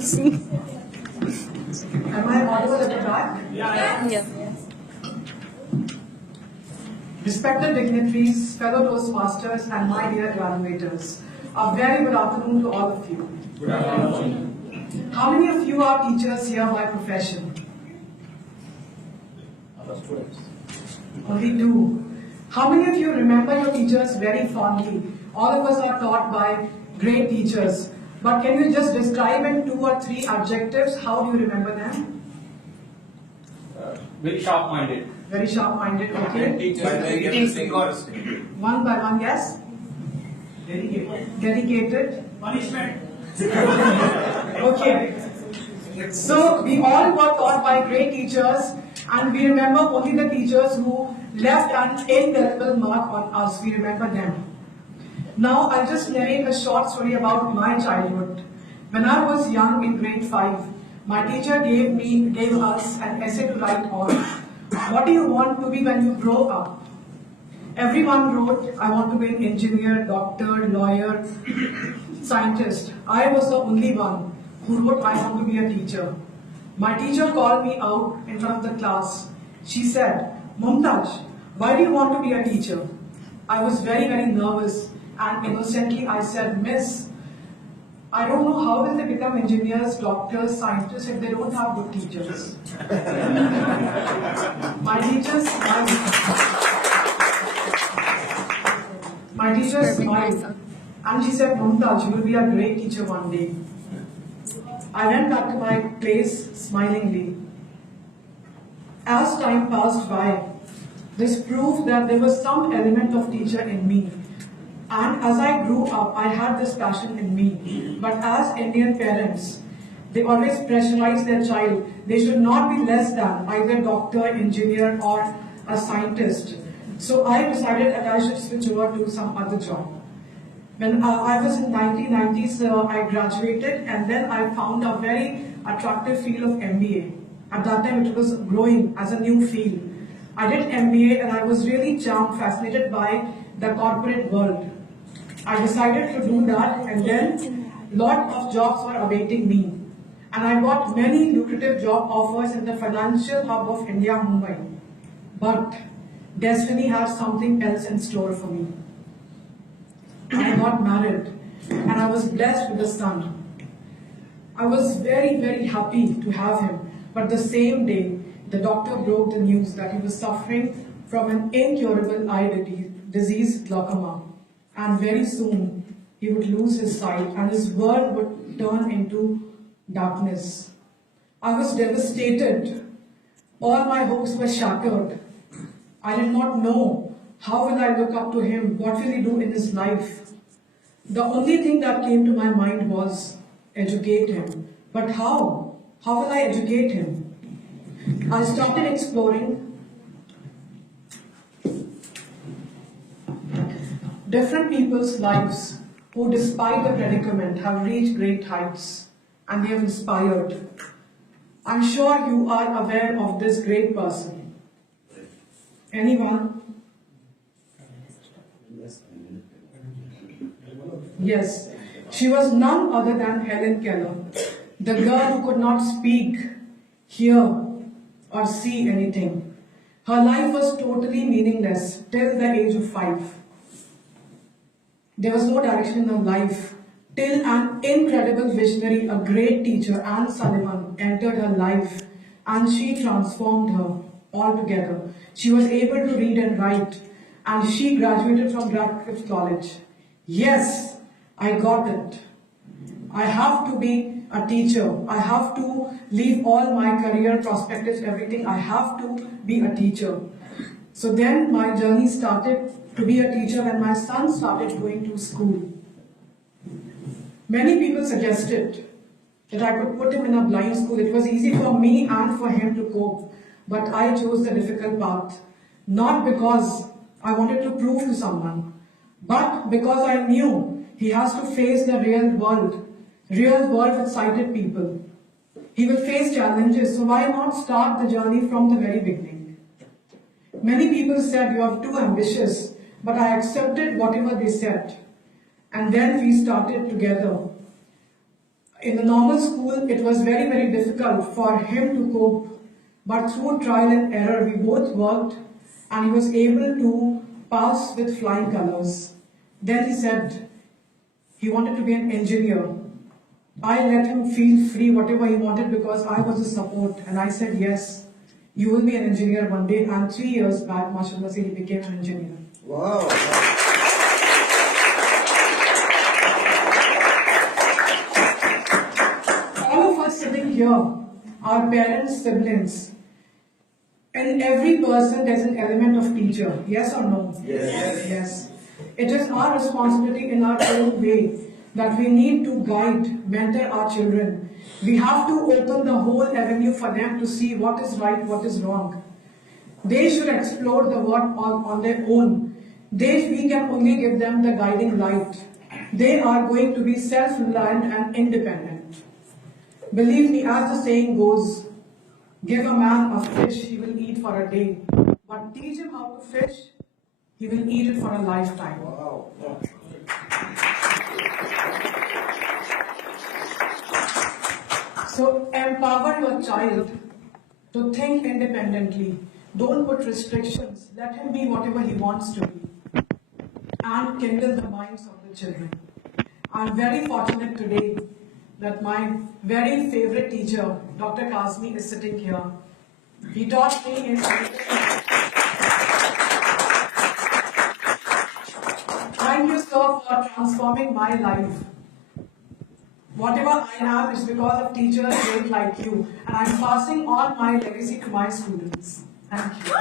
Singh. Am I audible at the back? Yeah. Respected dignitaries, fellow Toastmasters, and my dear evaluators, a very good afternoon to all of you. Good afternoon. How many of you are teachers here by profession? Only two. How many of you remember your teachers very fondly? All of us are taught by great teachers. But can you just describe in 2 or 3 adjectives? How do you remember them? Very sharp-minded. Very sharp-minded, okay. Teachers. One by one, yes? Dedicated. Punishment. Okay. So we all were taught by great teachers, and we remember only the teachers who left an indelible mark on us. We remember them. Now I'll just narrate a short story about my childhood. When I was young in grade 5, my teacher gave us an essay to write on. What do you want to be when you grow up? Everyone wrote, I want to be an engineer, doctor, lawyer, scientist. I was the only one who wrote, I want to be a teacher. My teacher called me out in front of the class. She said, Mumtaj, why do you want to be a teacher? I was very, very nervous, and innocently I said, Miss, I don't know how will they become engineers, doctors, scientists if they don't have good teachers. My teacher smiled, and she said, Mumtaj, you will be a great teacher one day. I went back to my place smilingly. As time passed by, this proved that there was some element of teacher in me. And as I grew up, I had this passion in me. But as Indian parents, they always pressurize their child. They should not be less than either doctor, engineer, or a scientist. So I decided that I should switch over to some other job. When I was in 1990s, I graduated, and then I found a very attractive field of MBA. At that time, it was growing as a new field. I did MBA, and I was really charmed, fascinated by the corporate world. I decided to do that, and then a lot of jobs were awaiting me. And I got many lucrative job offers in the financial hub of India, Mumbai. But destiny had something else in store for me. I got married, and I was blessed with a son. I was very, very happy to have him, but the same day, the doctor broke the news that he was suffering from an incurable eye disease, glaucoma, and very soon he would lose his sight and his world would turn into darkness. I was devastated. All my hopes were shattered. I did not know how will I look up to him, what will he do in his life. The only thing that came to my mind was educate him. But how? How will I educate him? I started exploring different people's lives who, despite the predicament, have reached great heights and they have inspired. I'm sure you are aware of this great person. Anyone? Yes, she was none other than Helen Keller, the girl who could not speak, hear, or see anything. Her life was totally meaningless till the age of 5. There was no direction in her life till an incredible visionary, a great teacher, Anne Sullivan, entered her life and she transformed her altogether. She was able to read and write, and she graduated from Radcliffe College. Yes, I got it. I have to be a teacher. I have to leave all my career prospectus, everything. I have to be a teacher. So then my journey started to be a teacher when my son started going to school. Many people suggested that I could put him in a blind school. It was easy for me and for him to cope. But I chose the difficult path, not because I wanted to prove to someone, but because I knew he has to face the real world with sighted people. He will face challenges, so why not start the journey from the very beginning? Many people said you are too ambitious, but I accepted whatever they said. And then we started together. In the normal school, it was very, very difficult for him to cope. But through trial and error, we both worked and he was able to pass with flying colors. Then he said he wanted to be an engineer. I let him feel free whatever he wanted because I was his support. And I said, yes, you will be an engineer one day. And 3 years back, mashallah, he became an engineer. Wow. All of us sitting here, our parents, siblings, in every person there's an element of teacher. Yes or no? Yes. Yes. It is our responsibility in our own way that we need to guide, mentor our children. We have to open the whole avenue for them to see what is right, what is wrong. They should explore the world on their own. We can only give them the guiding light. They are going to be self-reliant and independent. Believe me, as the saying goes, give a man a fish, he will eat for a day. But teach him how to fish, he will eat it for a lifetime. Wow. So empower your child to think independently. Don't put restrictions. Let him be whatever he wants to be. And kindle the minds of the children. I'm very fortunate today that my very favorite teacher, Dr. Kazmi, is sitting here. He taught me in Thank you, sir, for transforming my life. Whatever I am is because of teachers great like you, and I'm passing on my legacy to my students. Thank you.